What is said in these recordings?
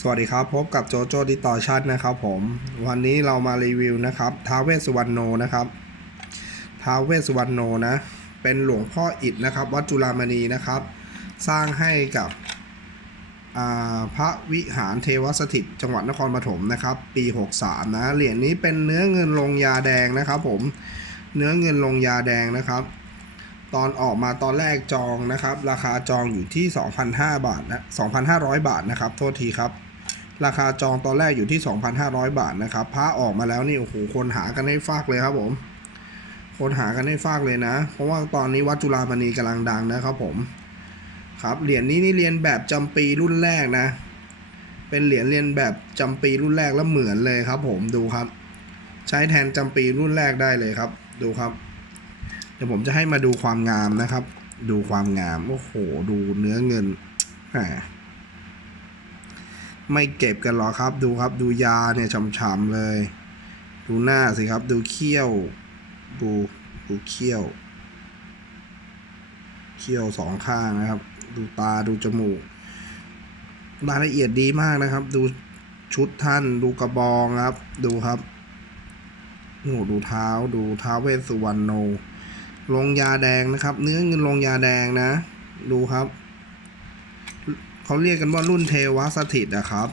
สวัสดีครับพบกับโจโจดิต่อชัดนะครับผม วันนี้เรามารีวิวนะครับท้าวเวสสุวรรณโนนะครับท้าวเวสสุวรรณโนนะเป็นหลวงพ่ออิฐนะครับวัดจุฬามณีนะครับ สร้างให้กับพระวิหารเทวสถิต จังหวัดนครปฐมนะครับ ปี 63 นะเหรียญนี้เป็นเนื้อเงินลงยาแดงนะครับ ผมเนื้อเงินลงยาแดงนะครับ ตอนออกมาตอนแรกจองนะครับ ราคาจองอยู่ที่ 2,500 บาทนะ2,500 บาทนะครับ โทษทีครับ ราคาจองตอนแรกอยู่ที่ 2,500 บาทนะครับพระออกมาแล้วนี่โอ้โหคนหากันให้ฟากเลยครับผม คนหากันให้ฟากเลยนะ เพราะว่าตอนนี้วัดจุฬามณีกำลังดังนะครับผม ครับเหรียญนี้นี่เรียนแบบจำปีรุ่นแรกนะ เป็นเหรียญเรียนแบบจำปีรุ่นแรกแล้วเหมือนเลยครับ ผมดูครับ ใช้แทนจำปีรุ่นแรกได้เลยครับ ดูครับ เดี๋ยวผมจะให้มาดูความงามนะครับ ดูความงามโอ้โห ดูเนื้อเงินแห ไม่เก็บกันหรอครับ ดูครับดูยาเนี่ยฉ่ำๆเลย ดูหน้าสิครับ ดูเขี้ยว ดูดูเขี้ยว เขี้ยวสองข้างนะครับ ดูตาดูจมูกรายละเอียดดีมากนะครับ ดูชุดท่านดูกระบองครับ ดูครับโอ้โหดูเท้าดูเท้าเวสสุวรรณโนลงยาแดงนะครับ เนื้อเงินลงยาแดงนะ ดูครับ เขาเรียกกันว่ารุ่นเทวสถิตนะครับ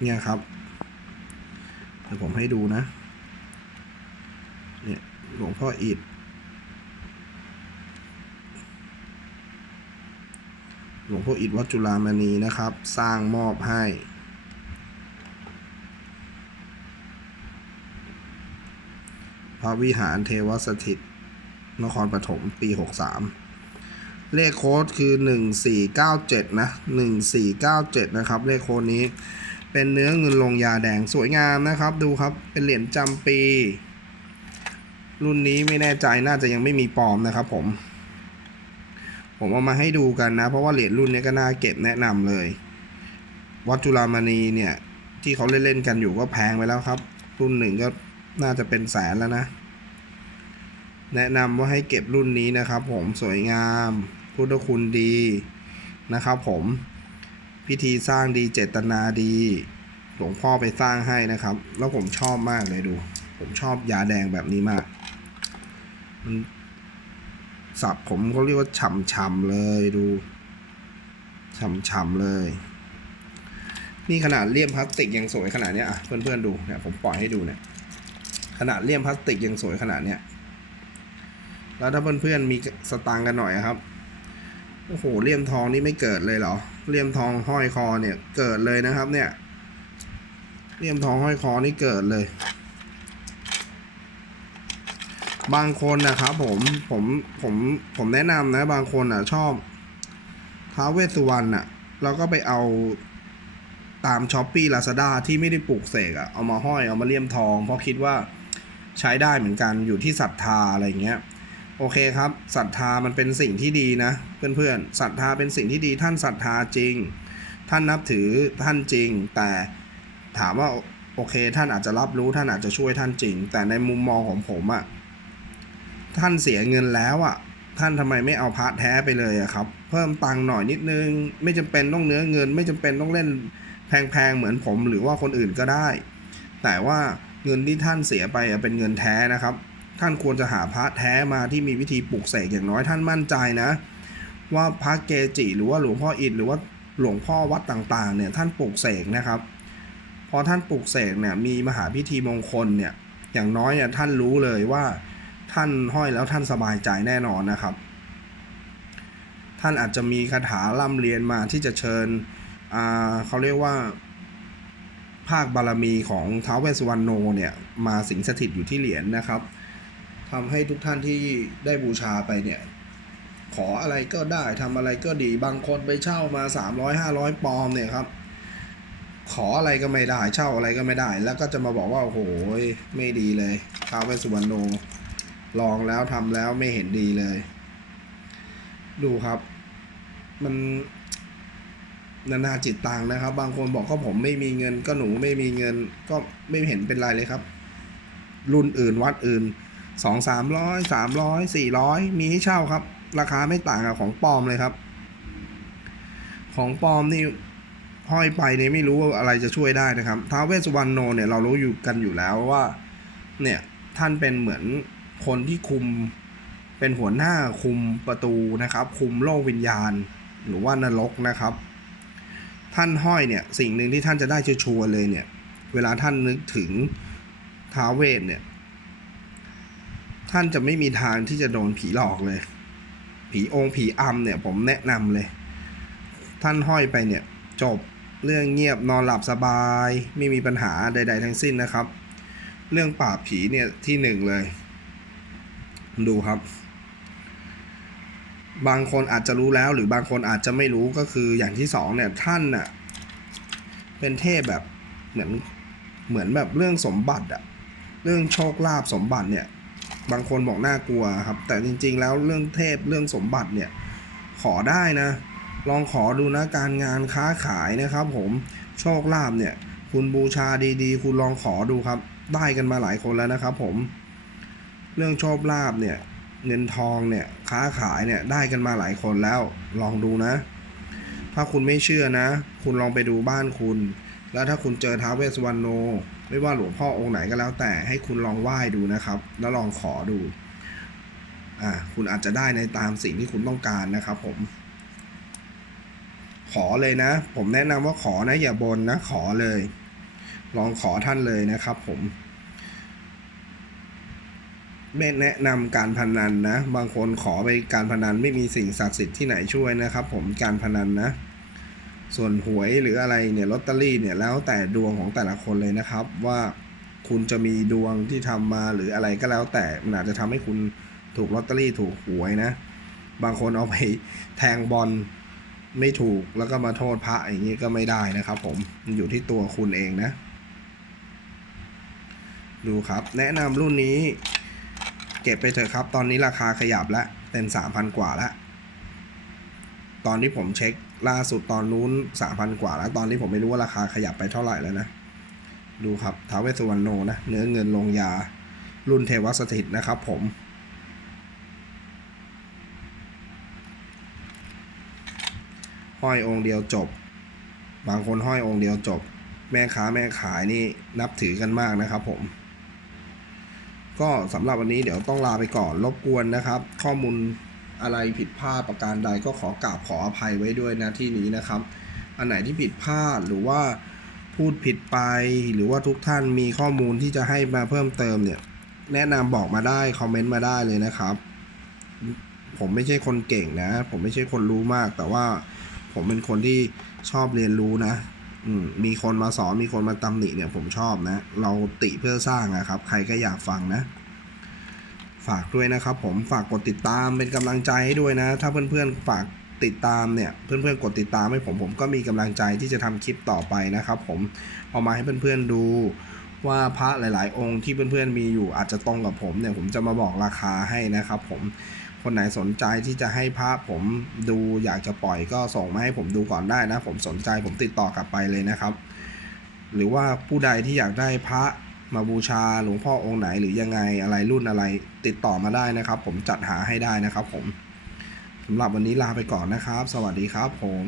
เนี่ยครับ เดี๋ยวผมให้ดูนะ เนี่ยหลวงพ่ออิฐหลวงพ่ออิฐวัดจุฬามณีนะครับ สร้างมอบให้พระวิหารเทวสถิต นครปฐม ปี 63 เลขโค้ดคือ 1497 นะ 1497 นะครับ เลขโค้ดนี้ เป็นเนื้อเงินลงยาแดงสวยงามนะครับ ดูครับ เป็นเหรียญจำปี รุ่นนี้ไม่แน่ใจน่าจะยังไม่มีปลอมนะครับผม ผมเอามาให้ดูกันนะ เพราะว่าเหรียญรุ่นนี้ก็น่าเก็บแนะนำเลย วัดจุฬามณีเนี่ย ที่เขาเล่นๆกันอยู่ก็แพงไปแล้วครับ รุ่นหนึ่งก็น่าจะเป็นแสนแล้วนะแนะนำว่าให้เก็บรุ่นนี้นะครับผมสวยงาม พุทธคุณดีนะครับผมพิธีสร้างดีเจตนาดีหลวงพ่อไปสร้างให้นะครับ แล้วผมชอบมากเลยดู ผมชอบยาแดงแบบนี้มาก มันสับผมเขาเรียกว่าฉ่ำๆเลยดูฉ่ำๆเลย นี่ขนาดเลี่ยมพลาสติกยังสวยขนาดเนี้ยอะเพื่อนๆดูเนี่ยผมปล่อยให้ดูเนี่ยขนาดเลี่ยมพลาสติกยังสวยขนาดเนี้ยแล้วถ้าเพื่อนๆมีสตางค์กันหน่อยครับ โอ้โหเลี่ยมทองนี่ไม่เกิดเลยเหรอเลี่ยมทองห้อยคอเนี่ยเกิดเลยนะครับ เนี่ยเลี่ยมทองห้อยคอนี่เกิดเลย บางคนนะครับ ผมผมผมผมแนะนำนะ บางคนอะ ชอบท้าวเวสสุวรรณอะแล้วก็ไปเอาตามช้อปปี้ลาซาด้าที่ไม่ได้ปลูกเสกอะเอามาห้อยเอามาเลี่ยมทอง เพราะคิดว่าใช้ได้เหมือนกันอยู่ที่ศรัทธาอะไรเงี้ย โอเคครับศรัทธามันเป็นสิ่งที่ดีนะ เพื่อนๆศรัทธาเป็นสิ่งที่ดี ท่านศรัทธาจริง ท่านนับถือท่านจริง แต่ถามว่าโอเค ท่านอาจจะรับรู้ท่านอาจจะช่วยท่านจริง แต่ในมุมมองของผมอะท่านเสียเงินแล้วอะท่านทำไมไม่เอาพระแท้ไปเลยอะครับ เพิ่มตังค์หน่อยนิดนึง ไม่จำเป็นต้องเนื้อเงิน ไม่จำเป็นต้องเล่นแพงๆเหมือนผมหรือว่าคนอื่นก็ได้ แต่ว่าเงินที่ท่านเสียไปอะเป็นเงินแท้นะครับ ท่านควรจะหาพระแท้มาที่มีวิธีปลูกเสกอย่างน้อยท่านมั่นใจนะ ว่าพระเกจิหรือว่าหลวงพ่ออิฐหรือว่าหลวงพ่อวัดต่างๆเนี่ยท่านปลูกเสกนะครับ พอท่านปลูกเสกเนี่ยมีมหาพิธีมงคลเนี่ยอย่างน้อยเนี่ยท่านรู้เลยว่าท่านห้อยแล้วท่านสบายใจแน่นอนนะครับ ท่านอาจจะมีคาถาล่ำเรียนมาที่จะเชิญอ่าเขาเรียกว่า ภาคบารมีของท้าวเวสสุวรรณโนเนี่ยมาสิงสถิตอยู่ที่เหรียญนะครับ ทำให้ทุกท่านที่ได้บูชาไปเนี่ย ขออะไรก็ได้ทำอะไรก็ดีบางคนไปเช่ามา 300 500 ปอมเนี่ยครับ ขออะไรก็ไม่ได้เช่าอะไรก็ไม่ได้ แล้วก็จะมาบอกว่าโอ้โหไม่ดีเลยท้าวเวสสุวรรณโนลองแล้วทำแล้วไม่เห็นดีเลย ดูครับ มันนานาจิตตังนะครับ บางคนบอกก็ผมไม่มีเงินก็หนูไม่มีเงิน ก็ไม่เห็นเป็นไรเลยครับ รุ่นอื่นวัดอื่น สองสามร้อยสามร้อยสี่ร้อยมีให้เช่าครับ ราคาไม่ต่างกับของปลอมเลยครับ ของปลอมนี่ห้อยไปเนี่ยไม่รู้ว่าอะไรจะช่วยได้นะครับท้าวเวสสุวรรณโนเนี่ยเรารู้อยู่กันอยู่แล้วว่าเนี่ยท่านเป็นเหมือนคนที่คุมเป็นหัวหน้าคุมประตูนะครับ คุมโลกวิญญาณ หรือว่านรกนะครับ ท่านห้อยเนี่ยสิ่งหนึ่งที่ท่านจะได้ชัวร์เลยเนี่ย เวลาท่านนึกถึงท้าวเวสเนี่ย ท่านจะไม่มีทางที่จะโดนผีหลอกเลย ผีองค์ผีอำเนี่ยผมแนะนำเลย ท่านห้อยไปเนี่ยจบเรื่องเงียบนอนหลับสบาย ไม่มีปัญหาใด ๆ ทั้งสิ้นนะครับ เรื่องปราบผีเนี่ยที่หนึ่งเลย ดูครับ บางคนอาจจะรู้แล้ว หรือบางคนอาจจะไม่รู้ก็คืออย่างที่สองเนี่ยท่านน่ะเป็นเทพแบบเหมือนเหมือนแบบเรื่องสมบัติอะเรื่องโชคลาภสมบัติเนี่ย บางคนบอกน่ากลัวครับ แต่จริง ๆ แล้วเรื่องเทพเรื่องสมบัติเนี่ยขอได้นะ ลองขอดูนะการงานค้าขายนะครับผมโชคลาภเนี่ย คุณบูชาดีๆ คุณลองขอดูครับ ได้กันมาหลายคนแล้วนะครับผม เรื่องโชคลาภเนี่ย เงินทองเนี่ยค้าขายเนี่ยได้กันมาหลายคนแล้วลองดูนะ ถ้าคุณไม่เชื่อนะ คุณลองไปดูบ้านคุณ แล้วถ้าคุณเจอท้าวเวสสวรรณโน ไม่ว่าหลวงพ่อองค์ไหนก็แล้วแต่ให้คุณลองไหว้ดูนะครับ แล้วลองขอดูอ่าคุณอาจจะได้ในตามสิ่งที่คุณต้องการนะครับ ผม ขอเลยนะ ผมแนะนำว่าขอนะอย่าบนนะ ขอเลย ลองขอท่านเลยนะครับ ผมไม่แนะนำการพนันนะ บางคนขอไปการพนันไม่มีสิ่งศักดิ์สิทธิ์ที่ไหนช่วยนะครับ ผมการพนันนะ ส่วนหวยหรืออะไรเนี่ยลอตเตอรี่เนี่ยแล้วแต่ดวงของแต่ละคนเลยนะครับ ว่าคุณจะมีดวงที่ทำมาหรืออะไรก็แล้วแต่มันอาจจะทำให้คุณถูกลอตเตอรี่ถูกหวยนะ บางคนเอาไปแทงบอลไม่ถูกแล้วก็มาโทษพระอย่างนี้ก็ไม่ได้นะครับ ผมมันอยู่ที่ตัวคุณเองนะ ดูครับ แนะนำรุ่นนี้ เก็บไปเถอะครับ ตอนนี้ราคาขยับแล้วเป็นสามพันกว่าแล้ว ตอนที่ผมเช็ค ล่าสุดตอนนู้นสามพันกว่าแล้ว ตอนนี้ผมไม่รู้ว่าราคาขยับไปเท่าไหร่แล้วนะ ดูครับท้าวเวสสุวรรณโนนะ เนื้อเงินลงยา รุ่นเทวสถิตนะครับผม ห้อยองค์เดียวจบ บางคนห้อยองค์เดียวจบ แม่ค้าแม่ขายนี่นับถือกันมากนะครับผมก็สำหรับวันนี้เดี๋ยวต้องลาไปก่อนรบกวนนะครับ ข้อมูล อะไรผิดพลาดประการใดก็ขอกราบขออภัยไว้ด้วยนะที่นี้นะครับ อันไหนที่ผิดพลาดหรือว่าพูดผิดไป หรือว่าทุกท่านมีข้อมูลที่จะให้มาเพิ่มเติมเนี่ย แนะนำบอกมาได้คอมเมนต์มาได้เลยนะครับ ผมไม่ใช่คนเก่งนะ ผมไม่ใช่คนรู้มาก แต่ว่าผมเป็นคนที่ชอบเรียนรู้นะอืมมีคนมาสอนมีคนมาตำหนิเนี่ยผมชอบนะ เราติเพื่อสร้างนะครับ ใครก็อยากฟังนะ ฝากด้วยนะครับผมฝากกดติดตามเป็นกำลังใจให้ด้วยนะ ถ้าเพื่อนๆฝากติดตามเนี่ยเพื่อนๆกดติดตามให้ผมผมก็มีกำลังใจที่จะทำคลิปต่อไปนะครับ ผมเอามาให้เพื่อนๆดูว่าพระหลาย ๆ องค์ที่เพื่อนๆมีอยู่อาจจะตรงกับผมเนี่ยผมจะมาบอกราคาให้นะครับ ผมคนไหนสนใจที่จะให้พระผมดูอยากจะปล่อยก็ส่งมาให้ผมดูก่อนได้นะ ผมสนใจผมติดต่อกลับไปเลยนะครับ หรือว่าผู้ใดที่อยากได้พระ มาบูชาหลวงพ่อองค์ไหนหรือยังไงอะไรรุ่นอะไร ติดต่อมาได้นะครับ ผมจัดหาให้ได้นะครับผมสำหรับวันนี้ลาไปก่อนนะครับ สวัสดีครับผม